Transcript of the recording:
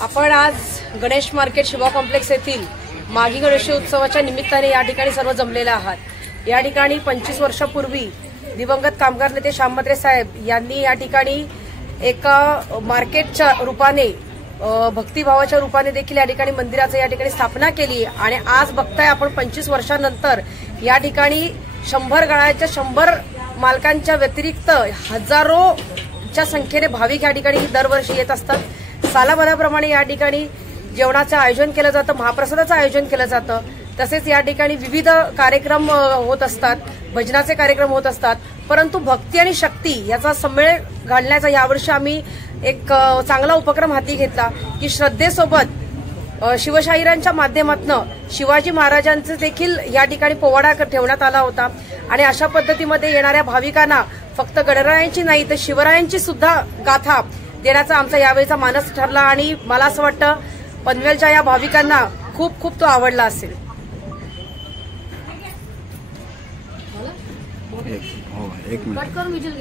आपण आज Ganesh market Shiva complex येथील माघी गणेशोत्सवाच्या निमित्ताने या ठिकाणी सर्व जमलेले आहात। या ठिकाणी 25 वर्षापूर्वी दिवंगत कामगार नेते श्याममत्रे साहेब यांनी या ठिकाणी एका मार्केटच्या रूपाने भक्तिभावाच्या रूपाने देखील या ठिकाणी मंदिराचं या ठिकाणी स्थापना केली आणि आज बघताय आपण 25 वर्षांनंतर या ठिकाणी 100 गाळ्याच्या 100 मालकांच्या व्यतिरिक्त हजारोच्या संख्येने भाविक या ठिकाणी दरवर्षी येत असतात। सालाबादाप्रमाणे या ठिकाणी जेवणाचं आयोजन केलं जातं, महाप्रसादाचं आयोजन केलं जातं, तसेच या ठिकाणी विविध कार्यक्रम होत असतात, भजनाचे कार्यक्रम होत असतात। परंतु भक्ती आणि शक्ती याचा संमेळ घालण्याचा यावर्षी आम्ही एक चांगला उपक्रम हाती घेतला की श्रद्धेसोबत शिवशाहिरांच्या माध्यमातून शिवाजी महाराजांचे देखील या ठिकाणी पोवाडा ठेवण्यात आला होता आणि अशा पद्धतीमध्ये येणाऱ्या भाविकांना फक्त गणरायांची नाही तर शिवरायांची सुद्धा गाथा देण्याचा आमचा यावेळीचा मानस ठरला आणि मला असं वाटतं पनवेलच्या या भाविकांना खूप खूप तो आवडला असेल। एक मिनिट